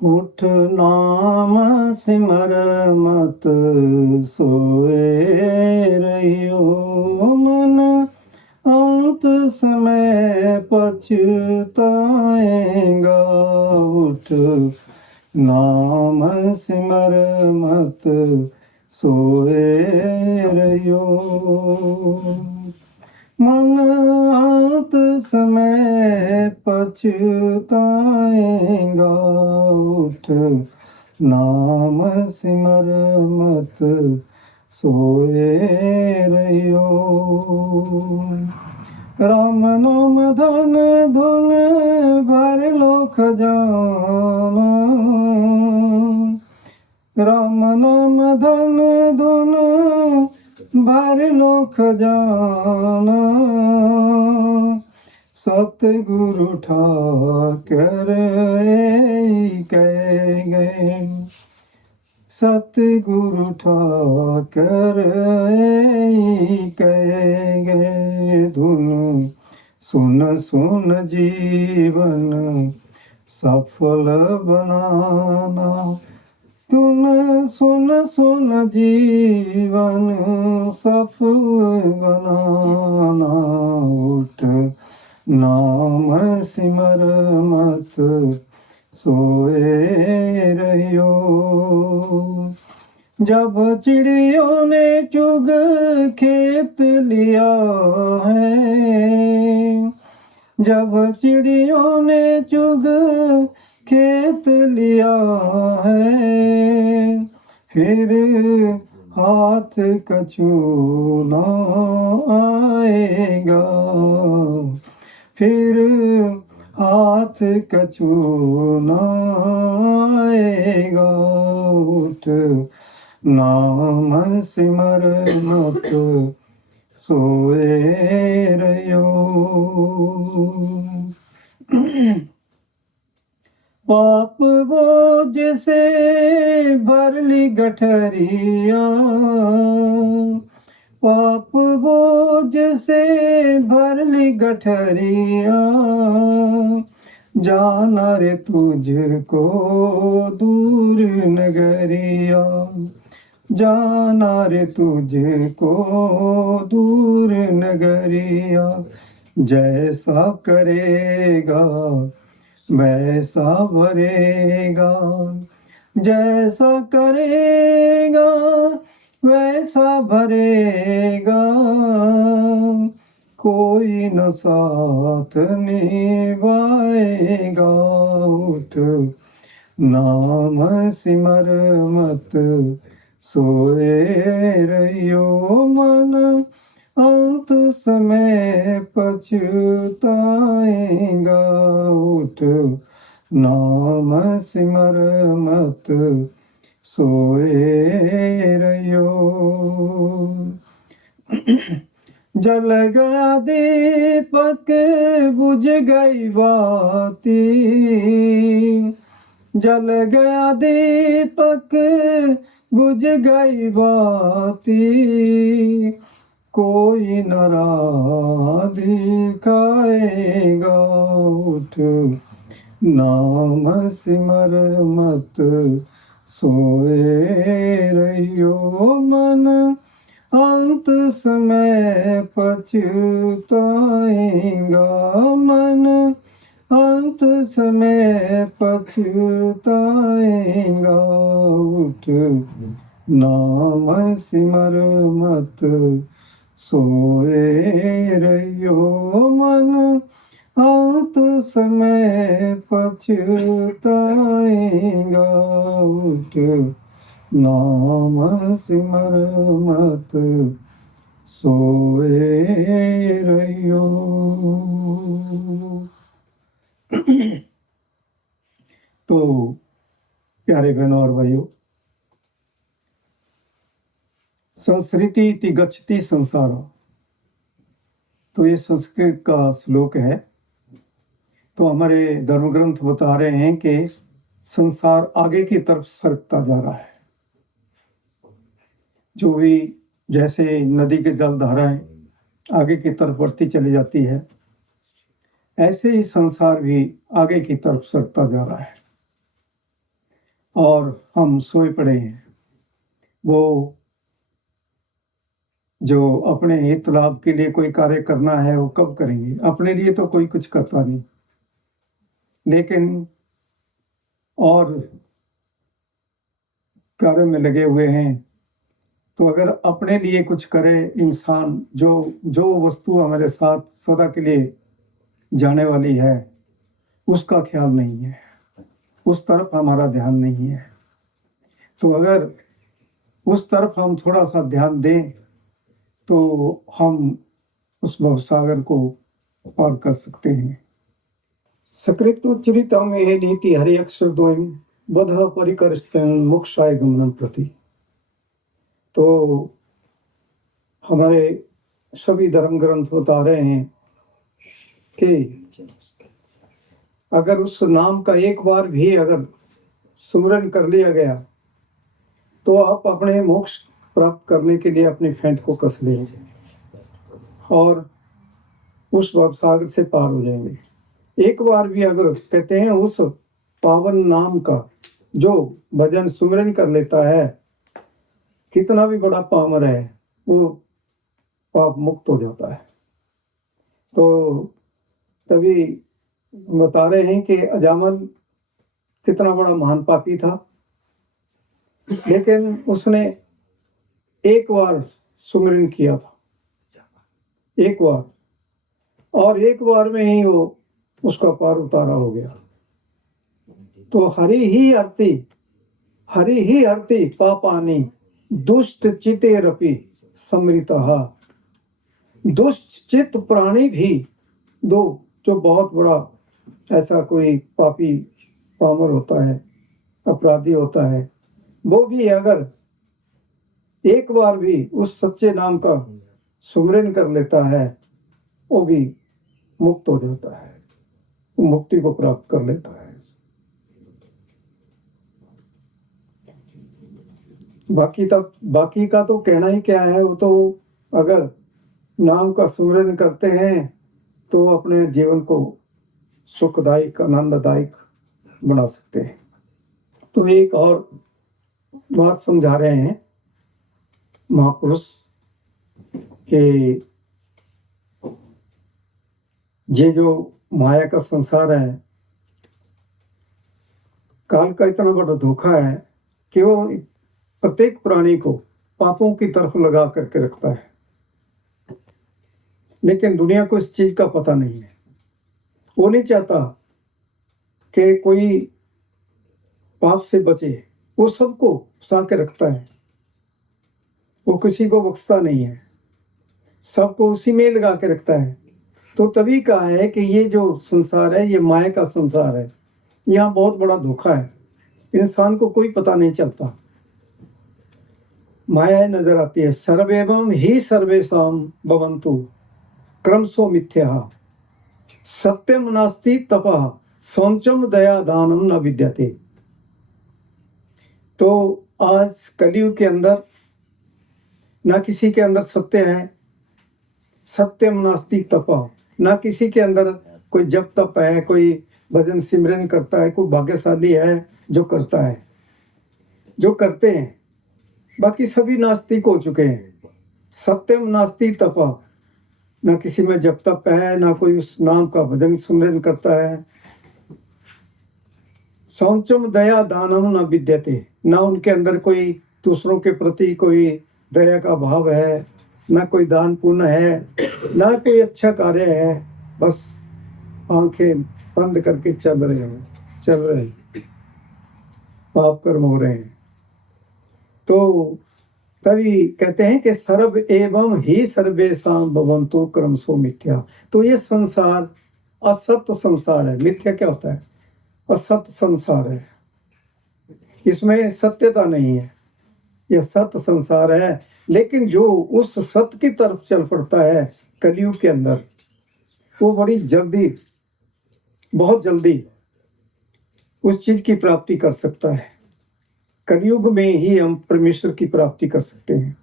उठ नाम सिमर मत सोए रहियो मन, अंत समय पछताएगा। उठ नाम सिमर मत सोए रहियो मन, अंत समय पछताएगा। उठ नाम सिमर मत सोए रहियो। राम नाम धन धुन भर लो खजाना, राम नाम धन धुन भर लो खजाना। सतगुरु ठाकर कह गए, सतगुरु ठाकर कह गए। धुन सुन सुन जीवन सफल बनाना, धुन सुन सुन जीवन सफल बनाना। उठ नाम सिमर मत सोए रहियो। जब चिड़ियों ने चुग खेत लिया है, जब चिड़ियों ने चुग खेत लिया है, फिर हाथ कछु ना आएगा। फिर हाथ कछु ना आएगा। उठ नाम सिमर मत सोए रहियो। पाप बोझ से भर ली गठरिया, पाप बोझ से भर ली गठरिया। जाना रे तुझको दूर नगरिया, जाना रे तुझको दूर नगरिया। जैसा करेगा वैसा भरेगा, जैसा करेगा वैसा भरेगा। कोई न साथ निभाएगा। उठ नाम सिमर मत सोए रहियो मन, अंत समय पछताएगा। उठ नाम सिमर मत सोए रहियो। जल गया दीपक बुझ गई बाती, जल गया दीपक बुझ गई बाती। कोई न राह दिखाएगा। उठ नाम सिमर मत सोए रहियो मन, अंत समय पछताएगा मन, अंत समय पछताएगा। उठ नाम सिमर मत सोए रहियो मन, अंत समय पछताएगा। उठ नाम सिमर मत सोए रहियो। तो प्यारे बहनों और भाइयों, संस्कृति इति गच्छति संसार, तो ये संस्कृत का श्लोक है। तो हमारे धर्म ग्रंथ बता रहे हैं कि संसार आगे की तरफ सरकता जा रहा है। जो भी जैसे नदी के जल धाराएं आगे की तरफ बढ़ती चली जाती है, ऐसे ही संसार भी आगे की तरफ सरकता जा रहा है। और हम सोए पड़े हैं। वो जो अपने हित लाभ के लिए कोई कार्य करना है वो कब करेंगे? अपने लिए तो कोई कुछ करता नहीं, लेकिन और कार्य में लगे हुए हैं। तो अगर अपने लिए कुछ करे इंसान, जो वस्तु हमारे साथ सदा के लिए जाने वाली है उसका ख्याल नहीं है, उस तरफ हमारा ध्यान नहीं है। तो अगर उस तरफ हम थोड़ा सा ध्यान दें तो हम उस भवसागर को पार कर सकते हैं। सकृत उच्चरिता में नीति हरि अक्षर द्वयम बध परिकर्षण मोक्षाय गमनम प्रति। तो हमारे सभी धर्म ग्रंथ बता रहे हैं कि अगर उस नाम का एक बार भी अगर सुमरन कर लिया गया तो आप अपने मोक्ष प्राप्त करने के लिए अपनी फेंट को कस लेंगे और उस भवसागर से पार हो जाएंगे। एक बार भी अगर कहते हैं उस पावन नाम का जो भजन सुमरन कर लेता है, कितना भी बड़ा पामर है, वो पाप मुक्त हो जाता है। तो तभी बता रहे हैं कि अजामल कितना बड़ा महान पापी था, लेकिन उसने एक बार सुमरन किया था, एक बार, और एक बार में ही वो उसका पार उतारा हो गया। तो हरि ही हरति पापानि दुष्ट चितेरपि समृतः। दुष्ट चित्त प्राणी भी, जो बहुत बड़ा ऐसा कोई पापी पामर होता है, अपराधी होता है, वो भी अगर एक बार भी उस सच्चे नाम का सुमरन कर लेता है वो भी मुक्त हो जाता है, मुक्ति को प्राप्त कर लेता है। बाकी का तो कहना ही क्या है। वो तो अगर नाम का सुमरन करते हैं तो अपने जीवन को सुखदायक आनंददायक बना सकते हैं। तो एक और बात समझा रहे हैं महापुरुष कि ये जो माया का संसार है, काल का इतना बड़ा धोखा है कि वो प्रत्येक प्राणी को पापों की तरफ लगा करके रखता है, लेकिन दुनिया को इस चीज का पता नहीं है। वो नहीं चाहता कि कोई पाप से बचे, वो सबको फंसा के रखता है, वो किसी को बख्शता नहीं है, सबको उसी में लगा के रखता है। तो तभी कहा है कि ये जो संसार है ये माया का संसार है, यहाँ बहुत बड़ा धोखा है, इंसान को कोई पता नहीं चलता, माया नजर आती है। सर्वेवम ही सर्वेषां भवन्तु क्रमशो मिथ्या सत्यम नास्ति तपः शौचम दया दानम न विद्यते। तो आज कलयुग के अंदर ना किसी के अंदर सत्य है, सत्यम नास्ति तपः, ना किसी के अंदर कोई जप तप है, कोई भजन सिमरन करता है, कोई भाग्यशाली है जो करता है, जो करते हैं। बाकी सभी नास्तिक हो चुके हैं। सत्यम नास्ति तपः, ना किसी में जप तप है, ना कोई उस नाम का भजन सुमरन करता है। शौचम दया दानम न विद्यते, ना उनके अंदर कोई दूसरों के प्रति कोई दया का भाव है, ना कोई दान पुण्य है, ना कोई अच्छा कार्य है, बस आंखें बंद करके चल रहे हैं, पाप कर्म हो रहे हैं। तो तभी कहते हैं कि सर्व एवं ही सर्वेषां भवन्तु क्रमशो मिथ्या। तो ये संसार असत्य संसार है। मिथ्या क्या होता है? असत्य संसार है, इसमें सत्यता नहीं है, यह सत्य संसार है। लेकिन जो उस सत्य की तरफ चल पड़ता है कलयुग के अंदर, वो बड़ी जल्दी, बहुत जल्दी उस चीज की प्राप्ति कर सकता है। कलयुग में ही हम परमेश्वर की प्राप्ति कर सकते हैं।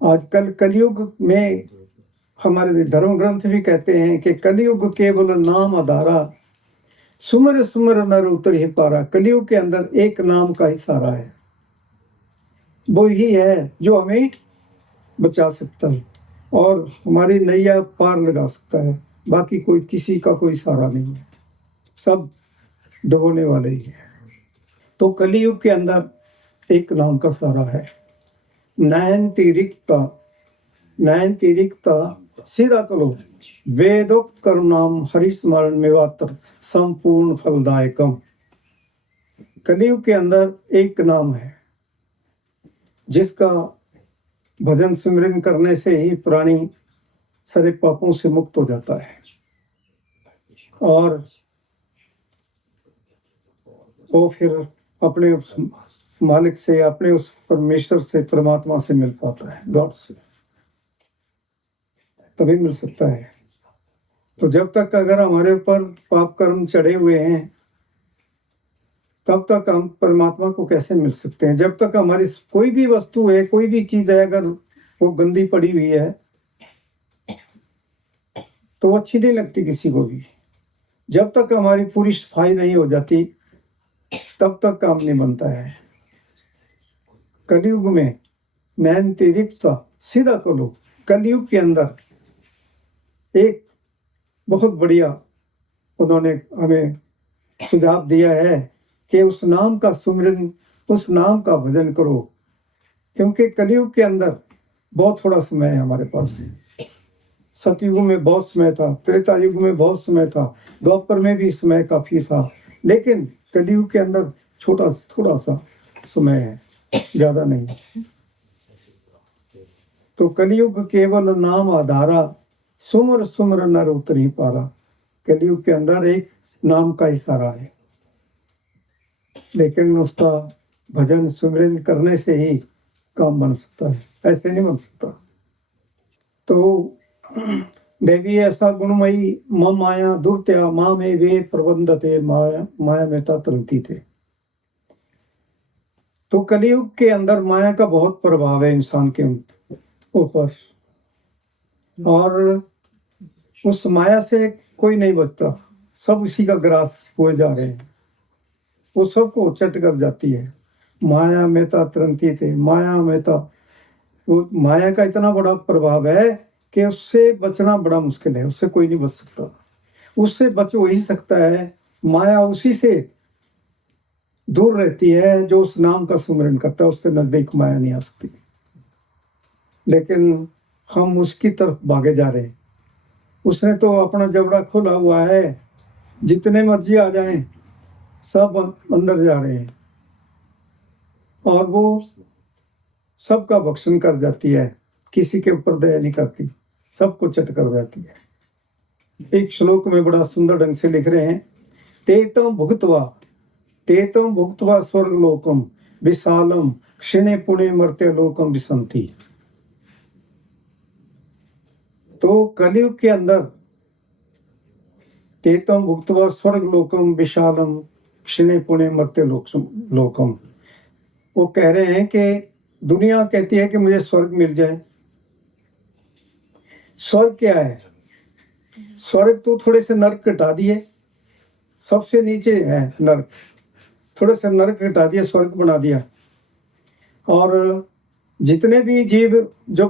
आजकल कलयुग में हमारे धर्म ग्रंथ भी कहते हैं कि कलयुग केवल नाम आधारा, सुमर सुमर नर उतर ही पारा। कलयुग के अंदर एक नाम का ही सहारा है, वो ही है जो हमें बचा सकता है और हमारी नैया पार लगा सकता है। बाकी कोई किसी का कोई सहारा नहीं है, सब डुबोने वाले ही है। तो कलयुग के अंदर एक नाम का सहारा है, नयन तिरिक्ता। नयन तिरिक्ता सीधा करो, वेदोक्त कर्म नाम हरिस्मरण में वात्र संपूर्ण फलदायकम। कलयुग के अंदर एक नाम है जिसका भजन सिमरन करने से ही प्राणी सारे पापों से मुक्त हो जाता है और वो फिर अपने उस मालिक से, अपने उस परमेश्वर से, परमात्मा से मिल पाता है, गॉड से तभी मिल सकता है। तो जब तक अगर हमारे ऊपर पाप कर्म चढ़े हुए हैं तब तक हम परमात्मा को कैसे मिल सकते हैं? जब तक हमारी कोई भी वस्तु है, कोई भी चीज है, अगर वो गंदी पड़ी हुई है तो वो अच्छी नहीं लगती किसी को भी। जब तक हमारी पूरी सफाई नहीं हो जाती तब तक काम नहीं बनता है। कलयुग में नैन तिरिक्ता सीधा करो। कलयुग के अंदर एक बहुत बढ़िया उन्होंने हमें सुझाव दिया है कि उस नाम का सुमिरन, उस नाम का भजन करो, क्योंकि कलयुग के अंदर बहुत थोड़ा समय है हमारे पास। सतयुग में बहुत समय था, त्रेता युग में बहुत समय था, द्वापर में भी समय काफी था, लेकिन कलयुग के अंदर थोड़ा सा समय है, ज्यादा नहीं। तो कलयुग केवल नाम आधारा, सुमर सुमर नर उतरी पारा। कलयुग के अंदर एक नाम का ही सहारा है, लेकिन उसका भजन सुमिरन करने से ही काम बन सकता है, ऐसे नहीं बन सकता। तो देवी ऐसा गुणमयी मम माया दुर्त्या माँ में वे प्रबंधते, माया में तरंती थे। तो कलयुग के अंदर माया का बहुत प्रभाव है इंसान के ऊपर और उस माया से कोई नहीं बचता, सब उसी का ग्रास हुए जा रहे हैं, वो सबको चट कर जाती है। माया में तरंती थे, माया में वो माया का इतना बड़ा प्रभाव है कि उससे बचना बड़ा मुश्किल है, उससे कोई नहीं बच सकता। उससे बच वही सकता है, माया उसी से दूर रहती है जो उस नाम का सुमिरन करता है, उसके नजदीक माया नहीं आ सकती। लेकिन हम उसकी तरफ भागे जा रहे हैं। उसने तो अपना जबड़ा खोला हुआ है, जितने मर्जी आ जाएं सब अंदर जा रहे हैं और वो सबका भक्षण कर जाती है, किसी के ऊपर दया नहीं करती, सबको चट कर जाती है। एक श्लोक में बड़ा सुंदर ढंग से लिख रहे हैं, तेतम भुक्त्वा स्वर्ग लोकम विशालम क्षिणे पुणे मर्त्य लोकम विसंति। तो कलयुग के अंदर तेतम भुक्त्वा स्वर्ग लोकम विशालम क्षिणे पुणे मर्त्य लोकम, वो कह रहे हैं कि दुनिया कहती है कि मुझे स्वर्ग मिल जाए। स्वर्ग क्या है? स्वर्ग तो थोड़े से नरक हटा दिए, सबसे नीचे है नरक, थोड़े से नरक हटा दिए, स्वर्ग बना दिया। और जितने भी जीव जो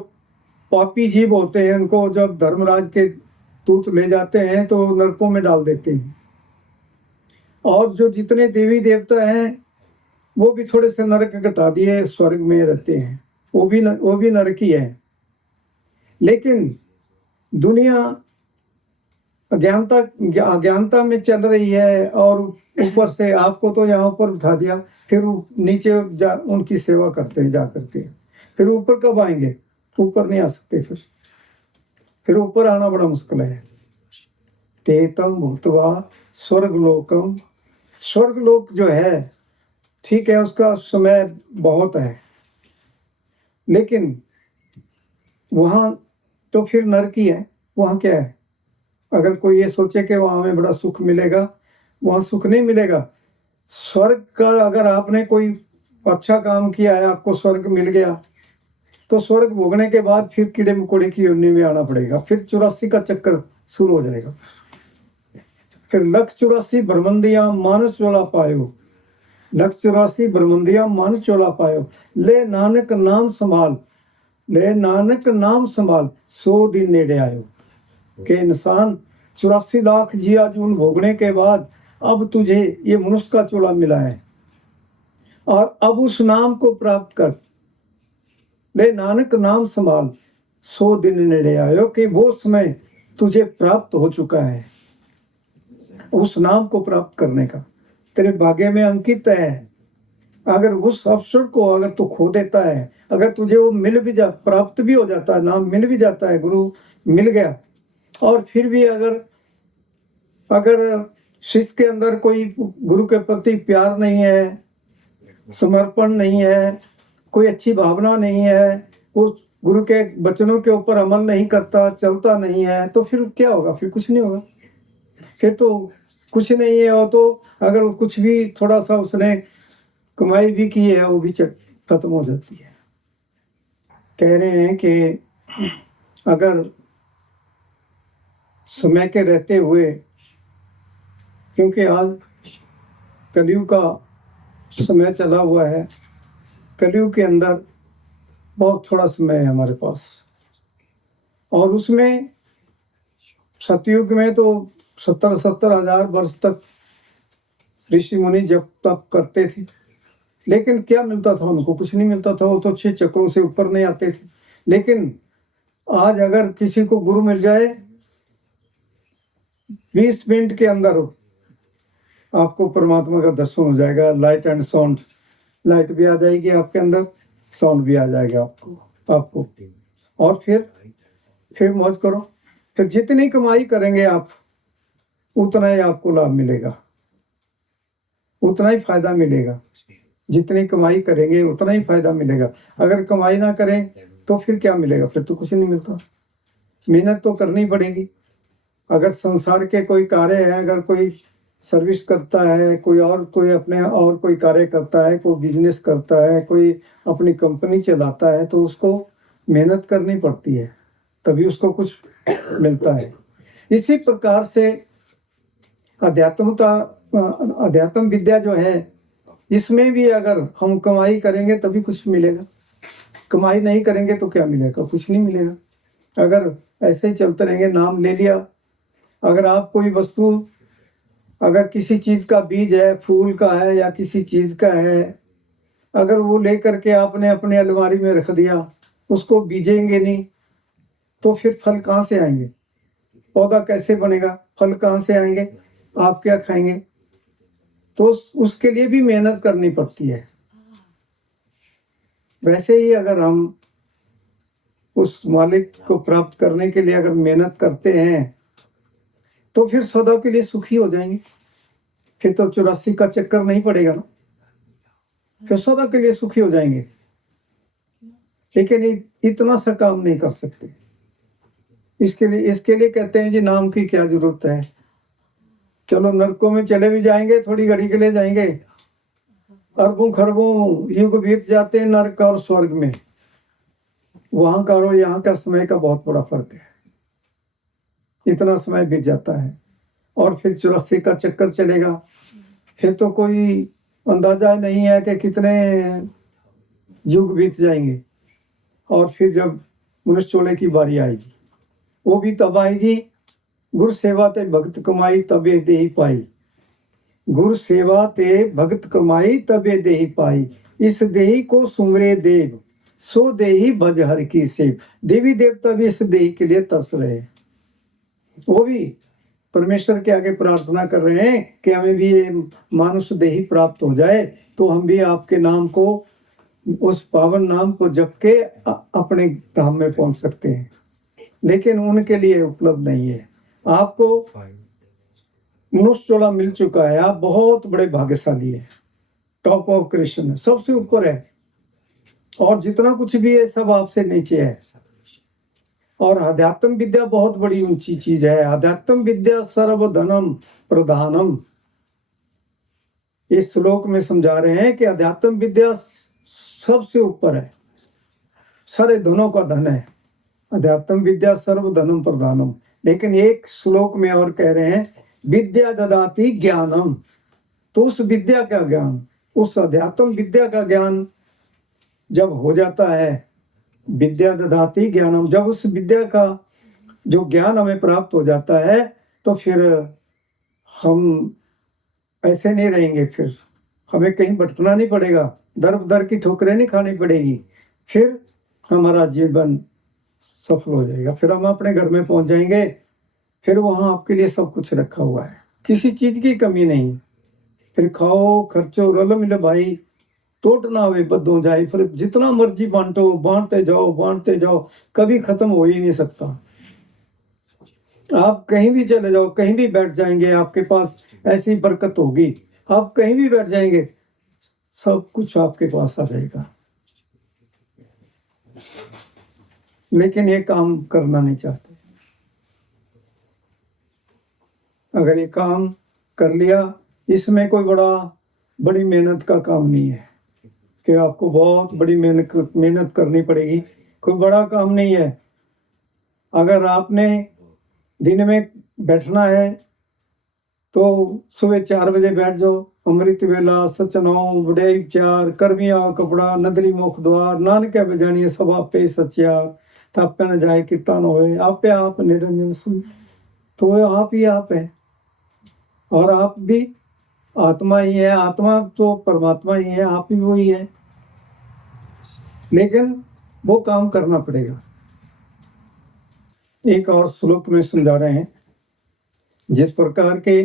पापी जीव होते हैं उनको जब धर्मराज के दूत ले जाते हैं तो नरकों में डाल देते हैं, और जो जितने देवी देवता हैं वो भी थोड़े से नरक घटा दिए, स्वर्ग में रहते हैं, वो भी नरक ही है। लेकिन दुनिया अज्ञानता में चल रही है और ऊपर से आपको तो यहाँ ऊपर उठा दिया, फिर नीचे उनकी सेवा करते हैं जा करके, फिर ऊपर कब आएंगे? ऊपर नहीं आ सकते, फिर ऊपर आना बड़ा मुश्किल है। तेतम भुक्त्वा स्वर्गलोकम, स्वर्गलोक जो है ठीक है, उसका समय बहुत है, लेकिन वहाँ तो फिर नरक ही है। वहाँ क्या है? अगर कोई ये सोचे कि वहाँ हमें बड़ा सुख मिलेगा, वहाँ सुख नहीं मिलेगा। स्वर्ग का अगर आपने कोई अच्छा काम किया है, आपको स्वर्ग मिल गया, तो स्वर्ग भोगने के बाद फिर कीड़े मकोड़े की योनि में आना पड़ेगा, फिर 84 का चक्कर शुरू हो जाएगा। फिर 184 भ्रमंदियां मान चोला पायो, 184 भ्रमंदियां मान चोला पायो, ले नानक नाम संभाल, ले नानक नाम संभाल, 100 दिन नेड़े आयो। के इंसान 84 लाख जिया जून भोगने के बाद अब तुझे ये मनुष्य का चोला मिला है और अब उस नाम को प्राप्त कर, ले नानक नाम संभाल, 100 दिन नेड़े आयो। कि वो समय तुझे प्राप्त हो चुका है, उस नाम को प्राप्त करने का तेरे भाग्य में अंकित है। अगर उस अवसर को अगर तू खो देता है, अगर तुझे वो मिल भी प्राप्त भी हो जाता है, नाम मिल भी जाता है, गुरु मिल गया, और फिर भी अगर शिष्य के अंदर कोई गुरु के प्रति प्यार नहीं है, समर्पण नहीं है, कोई अच्छी भावना नहीं है, वो गुरु के वचनों के ऊपर अमल नहीं करता, चलता नहीं है, तो फिर क्या होगा? फिर कुछ नहीं होगा, फिर तो कुछ नहीं है। और तो अगर कुछ भी थोड़ा सा उसने कमाई भी की है, वो भी खत्म हो जाती है। कह रहे हैं कि अगर समय के रहते हुए, क्योंकि आज कलयुग का समय चला हुआ है, कलयुग के अंदर बहुत थोड़ा समय है हमारे पास, और उसमें सतयुग में तो 70 हजार वर्ष तक ऋषि मुनि जब तप करते थे, लेकिन क्या मिलता था उनको? कुछ नहीं मिलता था, वो तो 6 चक्रों से ऊपर नहीं आते थे। लेकिन आज अगर किसी को गुरु मिल जाए, 20 मिनट के अंदर आपको परमात्मा का दर्शन हो जाएगा। लाइट एंड साउंड, लाइट भी आ जाएगी आपके अंदर, साउंड भी आ जाएगा आपको। और फिर मौज करो, फिर जितनी कमाई करेंगे आप, उतना ही आपको लाभ मिलेगा, उतना ही फायदा मिलेगा। जितनी कमाई करेंगे उतना ही फायदा मिलेगा। अगर कमाई ना करें तो फिर क्या मिलेगा? फिर तो कुछ नहीं मिलता। मेहनत तो करनी पड़ेगी। अगर संसार के कोई कार्य है, अगर कोई सर्विस करता है, कोई अपने और कोई कार्य करता है, कोई बिजनेस करता है, कोई अपनी कंपनी चलाता है, तो उसको मेहनत करनी पड़ती है, तभी उसको कुछ मिलता है। इसी प्रकार से अध्यात्म विद्या जो है, इसमें भी अगर हम कमाई करेंगे तभी कुछ मिलेगा, कमाई नहीं करेंगे तो क्या मिलेगा? कुछ नहीं मिलेगा। अगर ऐसे ही चलते रहेंगे, नाम ले लिया, अगर आप कोई वस्तु, अगर किसी चीज़ का बीज है, फूल का है या किसी चीज़ का है, अगर वो लेकर के आपने अपने अलमारी में रख दिया, उसको बीजेंगे नहीं तो फिर फल कहाँ से आएंगे? पौधा कैसे बनेगा? फल कहाँ से आएंगे? आप क्या खाएंगे? तो उसके लिए भी मेहनत करनी पड़ती है। वैसे ही अगर हम उस मालिक को प्राप्त करने के लिए अगर मेहनत करते हैं, तो फिर सदा के लिए सुखी हो जाएंगे। फिर तो 84 का चक्कर नहीं पड़ेगा ना, फिर सदा के लिए सुखी हो जाएंगे। लेकिन इतना सा काम नहीं कर सकते। इसके लिए कहते हैं जी, नाम की क्या जरूरत है? चलो नरकों में चले भी जाएंगे, थोड़ी घड़ी के लिए जाएंगे, अरबों खरबों युग बीत जाते हैं नरक और स्वर्ग में। वहां का और यहाँ का समय का बहुत बड़ा फर्क है। इतना समय बीत जाता है और फिर 84 का चक्कर चलेगा। फिर तो कोई अंदाजा नहीं है कि कितने युग बीत जाएंगे। और फिर जब मनुष्य चोले की बारी आएगी, वो भी तब आएगी, गुरु सेवा ते भक्त कमाई तबे देहि पाई, गुरु सेवा ते भक्त कमाई तबे देहि पाई, इस देही को सुमरे देव, सो देही भज हर की सेव। देवी देवता भी इस देही के लिए तरस रहे हैं। वो भी परमेश्वर के आगे प्रार्थना कर रहे हैं कि हमें भी ये मानुष देही प्राप्त हो जाए, तो हम भी आपके नाम को, उस पावन नाम को जप के अपने धाम में पहुंच सकते हैं। लेकिन उनके लिए उपलब्ध नहीं है। आपको मनुष्य चोला मिल चुका है, आप बहुत बड़े भाग्यशाली है, टॉप ऑफ क्रिएशन है, सबसे ऊपर है, और जितना कुछ भी है सब आपसे नीचे है। और अध्यात्म विद्या बहुत बड़ी ऊंची चीज है। अध्यात्म विद्या सर्वधनम प्रधानम, इस श्लोक में समझा रहे हैं कि अध्यात्म विद्या सबसे ऊपर है, सारे धनों का धन है। अध्यात्म विद्या सर्वधनम प्रधानम। लेकिन एक श्लोक में और कह रहे हैं विद्या ददाति ज्ञानम। तो उस विद्या का ज्ञान, उस अध्यात्म विद्या का ज्ञान जब हो जाता है, विद्या ददाति ज्ञानम, जब उस विद्या का जो ज्ञान हमें प्राप्त हो जाता है तो फिर हम ऐसे नहीं रहेंगे, फिर हमें कहीं भटकना नहीं पड़ेगा, दर दर की ठोकरें नहीं खानी पड़ेगी, फिर हमारा जीवन सफल हो जाएगा, फिर हम अपने घर में पहुंच जाएंगे, फिर वहाँ आपके लिए सब कुछ रखा हुआ है, किसी चीज़ की कमी नहीं। फिर खाओ खर्चो रल मिले भाई, टोट ना हुए बद्दों जाए, फिर जितना मर्जी बांटो, बांटते जाओ, कभी खत्म हो ही नहीं सकता। आप कहीं भी चले जाओ, कहीं भी बैठ जाएंगे, आपके पास ऐसी बरकत होगी, आप कहीं भी बैठ जाएंगे, सब कुछ आपके पास आ जाएगा। लेकिन ये काम करना नहीं चाहते। अगर ये काम कर लिया, इसमें कोई बड़ी मेहनत का काम नहीं है कि आपको बहुत बड़ी मेहनत करनी पड़ेगी, कोई बड़ा काम नहीं है। अगर आपने दिन में बैठना है तो सुबह 4 बजे बैठ जाओ, अमृत वेला सचनाओ बड़े विचार कर्मिया कपड़ा नदरी मुख द्वार नानके बजानिए सभा पे सचियार, तापे न जाए किता न होए, आपे आप निरंजन सुन। तो आप ही आप है, और आप भी आत्मा ही है, आत्मा तो परमात्मा ही है, आप ही वही है, लेकिन वो काम करना पड़ेगा। एक और श्लोक में समझा रहे हैं, जिस प्रकार के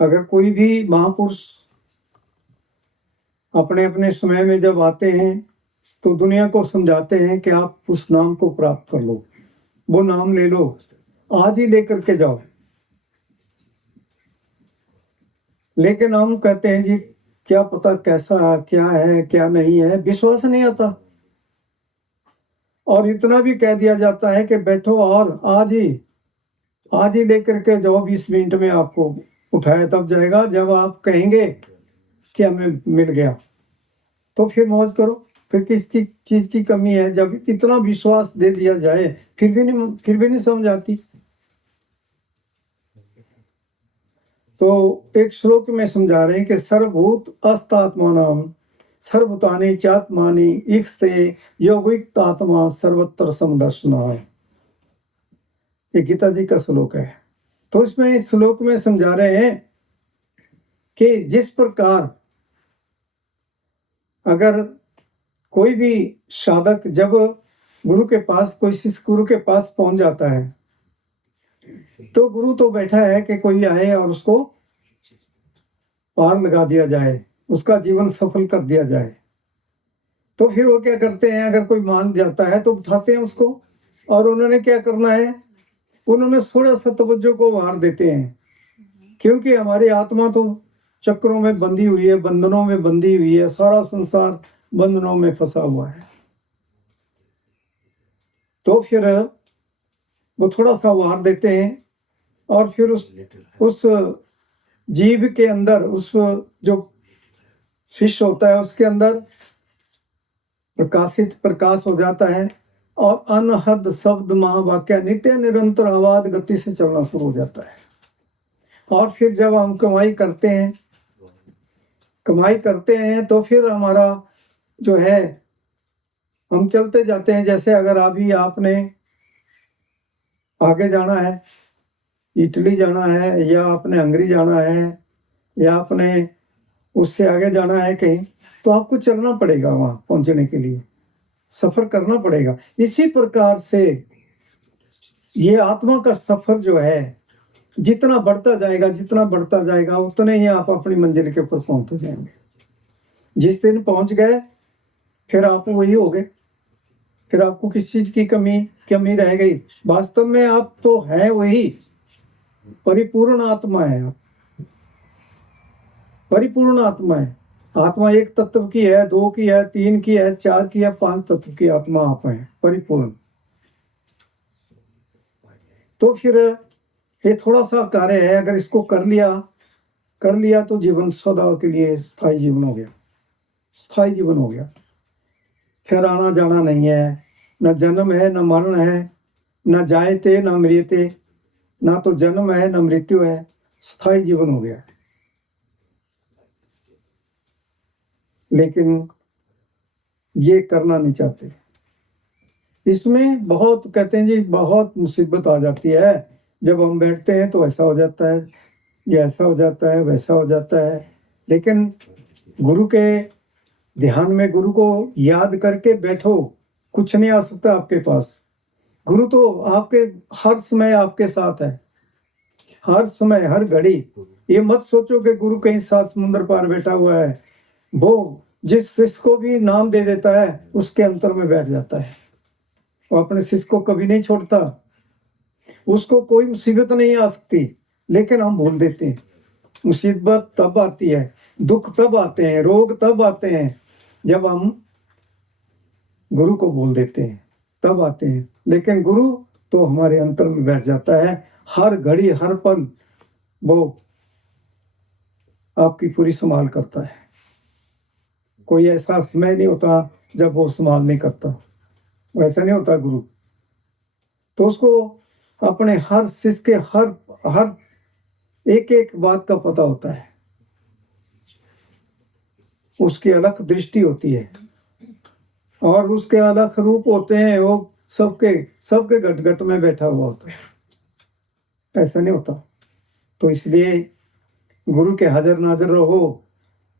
अगर कोई भी महापुरुष अपने अपने समय में जब आते हैं तो दुनिया को समझाते हैं कि आप उस नाम को प्राप्त कर लो, वो नाम ले लो, आज ही लेकर के जाओ। लेकिन हम कहते हैं जी क्या पता कैसा क्या है क्या नहीं है, विश्वास नहीं आता, और इतना भी कह दिया जाता है कि बैठो और आज ही लेकर के जाओ, 20 मिनट में आपको उठाया तब जाएगा जब आप कहेंगे कि हमें मिल गया, तो फिर मौज करो, फिर किसकी चीज की कमी है। जब इतना विश्वास दे दिया जाए फिर भी नहीं समझ आती। तो एक श्लोक में समझा रहे हैं कि सर्वभूत अस्तात्मानाम सर्वभूतानि चात्मानि ईक्षते योगितात्मा सर्वत्र समदर्शना। ये गीता जी का श्लोक है। तो इसमें इस श्लोक में समझा रहे हैं कि जिस प्रकार अगर कोई भी साधक जब गुरु के पास, कोई शिष्य गुरु के पास पहुंच जाता है तो गुरु तो बैठा है कि कोई आए और उसको पार लगा दिया जाए, उसका जीवन सफल कर दिया जाए। तो फिर वो क्या करते हैं, अगर कोई मान जाता है तो उठाते हैं उसको, और उन्होंने क्या करना है, उन्होंने थोड़ा सा तवज्जो को वार देते हैं, क्योंकि हमारी आत्मा तो चक्रों में बंधी हुई है, बंधनों में बंधी हुई है, सारा संसार बंधनों में फंसा हुआ है। तो फिर वो थोड़ा सा वार देते हैं, और फिर उस जीव के अंदर, उस जो शिष्य होता है उसके अंदर प्रकाश हो जाता है, और अनहद शब्द महावाक्य नित्य निरंतर आवाज गति से चलना शुरू हो जाता है। और फिर जब हम कमाई करते हैं तो फिर हमारा जो है, हम चलते जाते हैं। जैसे अगर अभी आपने आगे जाना है, इटली जाना है, या आपने हंगरी जाना है, या आपने उससे आगे जाना है कहीं, तो आपको चलना पड़ेगा, वहां पहुंचने के लिए सफर करना पड़ेगा। इसी प्रकार से ये आत्मा का सफर जो है, जितना बढ़ता जाएगा उतने ही आप अपनी मंजिल के ऊपर पहुंचते जाएंगे। जिस दिन पहुंच गए फिर आप वही हो गए, फिर आपको किस चीज की कमी रह गई। वास्तव में आप तो है वही, परिपूर्ण आत्मा है आप, परिपूर्ण आत्मा है। आत्मा एक तत्व की है, 2 की है, 3 की है, 4 की है, 5 तत्व की आत्मा आप है, परिपूर्ण। तो फिर ये थोड़ा सा कार्य है, अगर इसको कर लिया तो जीवन सदा के लिए स्थायी जीवन हो गया। फिर आना जाना नहीं है, न जन्म है, न मरण है, न जायते न मृत्यते, ना तो जन्म है ना मृत्यु है, स्थायी जीवन हो गया। लेकिन ये करना नहीं चाहते। इसमें बहुत कहते हैं जी, बहुत मुसीबत आ जाती है। जब हम बैठते हैं तो ऐसा हो जाता है, ये ऐसा हो जाता है, वैसा हो जाता है। लेकिन गुरु के ध्यान में, गुरु को याद करके बैठो, कुछ नहीं आ सकता आपके पास। गुरु तो आपके हर समय आपके साथ है, हर समय, हर घड़ी। ये मत सोचो कि गुरु कहीं सात समुद्र पार बैठा हुआ है। वो जिस शिष्य को भी नाम दे देता है उसके अंतर में बैठ जाता है। वो अपने शिष्य को कभी नहीं छोड़ता। उसको कोई मुसीबत नहीं आ सकती, लेकिन हम भूल देते हैं। मुसीबत तब आती है, दुख तब आते हैं, रोग तब आते हैं जब हम गुरु को भूल देते हैं, तब आते हैं। लेकिन गुरु तो हमारे अंतर में बैठ जाता है। हर घड़ी, हर पल वो आपकी पूरी संभाल करता है। कोई ऐसा समय नहीं होता जब वो संभाल नहीं करता, वैसा नहीं होता गुरु। तो उसको अपने हर शिष्य के हर एक एक बात का पता होता है। उसकी अलग दृष्टि होती है और उसके अलग रूप होते हैं। वो सबके घट घट में बैठा हुआ होता है, ऐसा नहीं होता। तो इसलिए गुरु के हाजिर नाजिर रहो।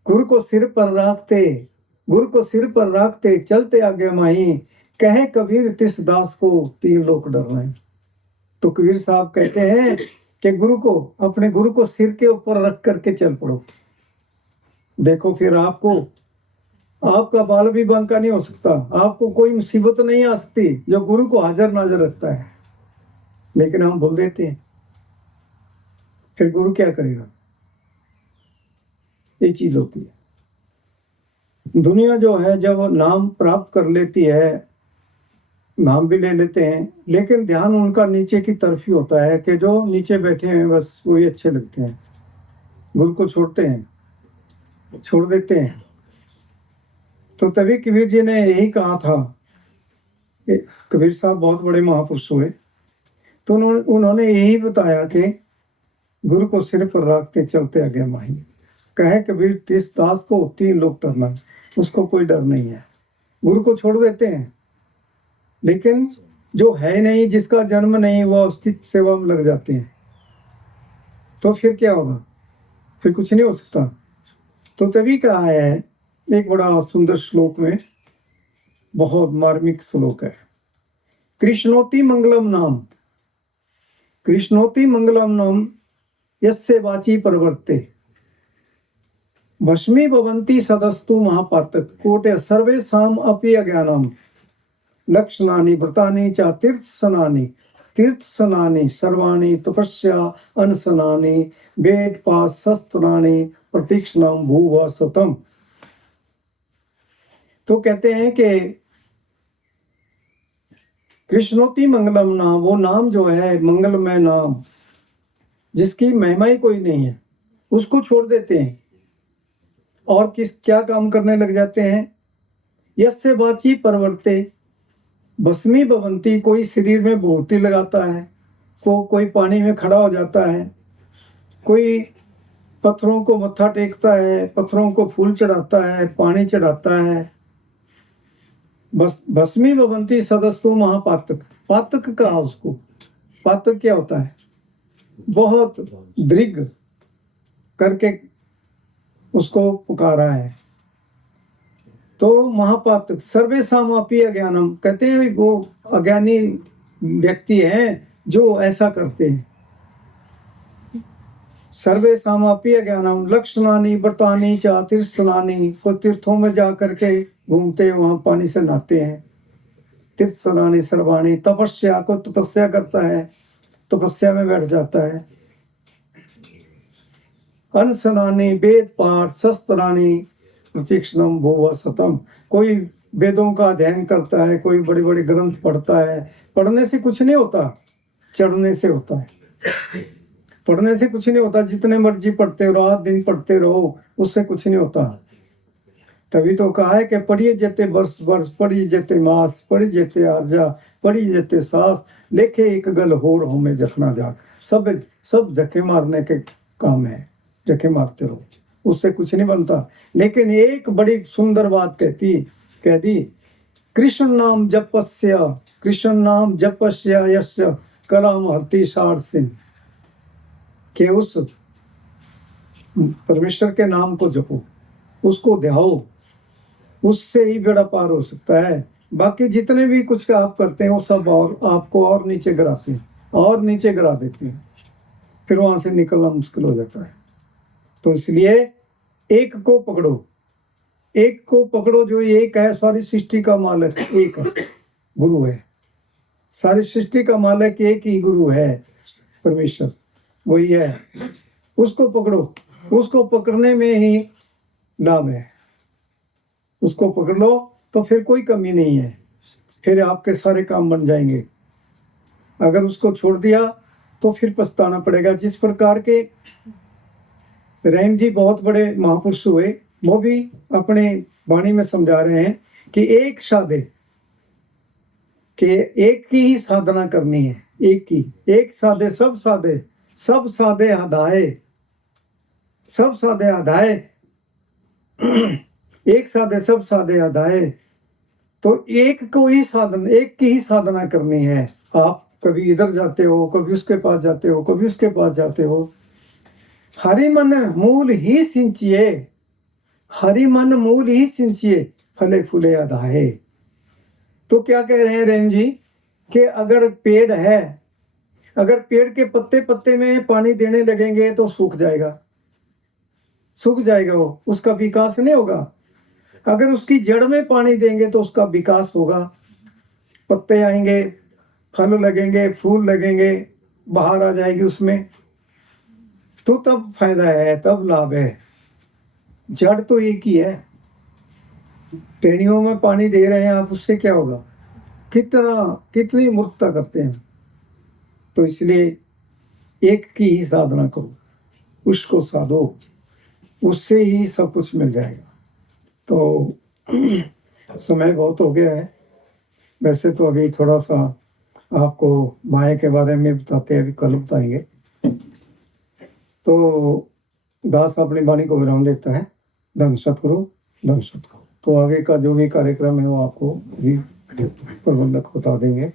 गुरु को सिर पर रखते, गुरु को सिर पर रखते चलते आगे माही, कहे कबीर तिस दास को तीन लोक डर नहीं। तो कबीर साहब कहते हैं कि गुरु को, अपने गुरु को सिर के ऊपर रख करके चल पड़ो। देखो फिर आपका बाल भी बांका नहीं हो सकता, आपको कोई मुसीबत नहीं आ सकती जो गुरु को हाजिर नाजिर रखता है। लेकिन हम भूल देते हैं, फिर गुरु क्या करेगा? ये चीज होती है। दुनिया जो है जब नाम प्राप्त कर लेती है, नाम भी ले लेते हैं, लेकिन ध्यान उनका नीचे की तरफ ही होता है कि जो नीचे बैठे हैं बस वही अच्छे लगते हैं। गुरु को छोड़ते हैं, छोड़ देते हैं। तो तभी कबीर जी ने यही कहा था। कबीर साहब बहुत बड़े महापुरुष हुए, तो उन्होंने यही बताया कि गुरु को सिर पर रखते चलते आगे माही, कहे कबीर तिस दास को तीन लोग डरना। उसको कोई डर नहीं है। गुरु को छोड़ देते हैं, लेकिन जो है नहीं, जिसका जन्म नहीं हुआ, उसकी सेवा में लग जाते हैं। तो फिर क्या होगा? फिर कुछ नहीं हो सकता। तो तभी कहा है एक बड़ा सुंदर श्लोक में, बहुत मार्मिक श्लोक है। कृष्णोति मंगलम नाम, कृष्णोति मंगलम नाम यस्य वाची प्रवर्ते, भस्मी भवन्ति सदस्तु महापातक, कोटे सर्वेषाम अपि अज्ञानम, लक्षणानि व्रतानि च तीर्थसनानि सर्वाणि तपस्या अनशनानि, वेद पास शस्त्राणि प्रतीक्षणम भूव सतम। तो कहते हैं कि कृष्णोति मंगलम नाम, वो नाम जो है मंगलमय नाम, जिसकी महिमा ही कोई नहीं है, उसको छोड़ देते हैं और क्या काम करने लग जाते हैं? यस्य वाची प्रवर्ते भस्मी भवन्ति, कोई शरीर में भभूति लगाता है, कोई पानी में खड़ा हो जाता है, कोई पत्थरों को मत्था टेकता है, पत्थरों को फूल चढ़ाता है, पानी चढ़ाता है। भस्मी भवन्ति सदस्तु महापातक, पातक कहा उसको। पातक क्या होता है? बहुत दृढ़ करके उसको पुकारा है। तो महापातक सर्वेषाम अपि अज्ञानम, कहते हैं वो अज्ञानी व्यक्ति हैं जो ऐसा करते हैं। सर्वेषाम अपि अज्ञानम लक्षणानि व्रतानि च तीर्थसनानि, को तीर्थों में जा करके घूमते हैं, वहां पानी से नहाते हैं। तीर्थसनानि सर्वाणि, तपस्या को तपस्या करता है, तपस्या में बैठ जाता है। अनशनानि वेद पाठ शस्त्राणि प्रतीक्षणम भूव सतम, कोई वेदों का अध्ययन करता है, कोई बड़े बड़े ग्रंथ पढ़ता है। पढ़ने से कुछ नहीं होता, चढ़ने से होता है। पढ़ने से कुछ नहीं होता, जितने मर्जी पढ़ते रहो, रात दिन पढ़ते रहो, उससे कुछ नहीं होता। तभी तो कहा है कि पढ़िए जेते वर्ष वर्ष, पढ़िए जेते मास, पढ़िए जेते आर्जा, पढ़िए जेते सास, लेखे एक गल होर होमे जखना जाग। सब सब झक्के मारने के काम है, झक्के मारते रहो, उससे कुछ नहीं बनता। लेकिन एक बड़ी सुंदर बात कह दी, कृष्ण नाम जपस्या यस्य कलाम हरति सार सिंह, के उस परमेश्वर के नाम को जपो, उसको ध्याओ, उससे ही बेड़ा पार हो सकता है। बाकी जितने भी कुछ आप करते हैं वो सब और आपको और नीचे गिराते हैं, और नीचे गिरा देते हैं, फिर वहां से निकलना मुश्किल हो जाता है। तो इसलिए एक को पकड़ो, एक को पकड़ो जो एक है, सारी सृष्टि का मालिक एक है, गुरु है। सारी सृष्टि का मालिक एक ही गुरु है, परमेश्वर, वही है। उसको पकड़ो, उसको पकड़ने में ही लाभ है। उसको पकड़ लो तो फिर कोई कमी नहीं है, फिर आपके सारे काम बन जाएंगे। अगर उसको छोड़ दिया तो फिर पछताना पड़ेगा। जिस प्रकार के रहीम जी बहुत बड़े महापुरुष हुए, वो भी अपने वाणी में समझा रहे हैं कि एक साधे कि एक की ही साधना करनी है, एक की, एक साधे सब साधे, सब साधे आधाए, सब साधे आधाए, एक साधे सब साधे आधाए। तो एक को ही साधन, एक की ही साधना करनी है। आप कभी इधर जाते हो, कभी उसके पास जाते हो, कभी उसके पास जाते हो। हरि मन मूल ही सिंचिए, हरि मन मूल ही सिंचिए, फले फूले आधाए। तो क्या कह रहे हैं रहीम जी कि अगर पेड़ है, अगर पेड़ के पत्ते पत्ते में पानी देने लगेंगे तो सूख जाएगा, सूख जाएगा, वो उसका विकास नहीं होगा। अगर उसकी जड़ में पानी देंगे तो उसका विकास होगा, पत्ते आएंगे, फल लगेंगे, फूल लगेंगे, बाहर आ जाएगी उसमें, तो तब फायदा है, तब लाभ है। जड़ तो एक ही है, टहनियों में पानी दे रहे हैं आप, उससे क्या होगा? कितनी मूर्खता करते हैं। तो इसलिए एक की ही साधना करो, उसको साधो, उससे ही सब कुछ मिल जाएगा। तो समय बहुत हो गया है। वैसे तो अभी थोड़ा सा आपको माया के बारे में बताते हैं, अभी कल बताएंगे। तो दास अपनी वाणी को विराम देता है। धन सतगुरु, धन सतगुरु। तो आगे का जो भी कार्यक्रम है वो आपको भी प्रबंधक बता देंगे।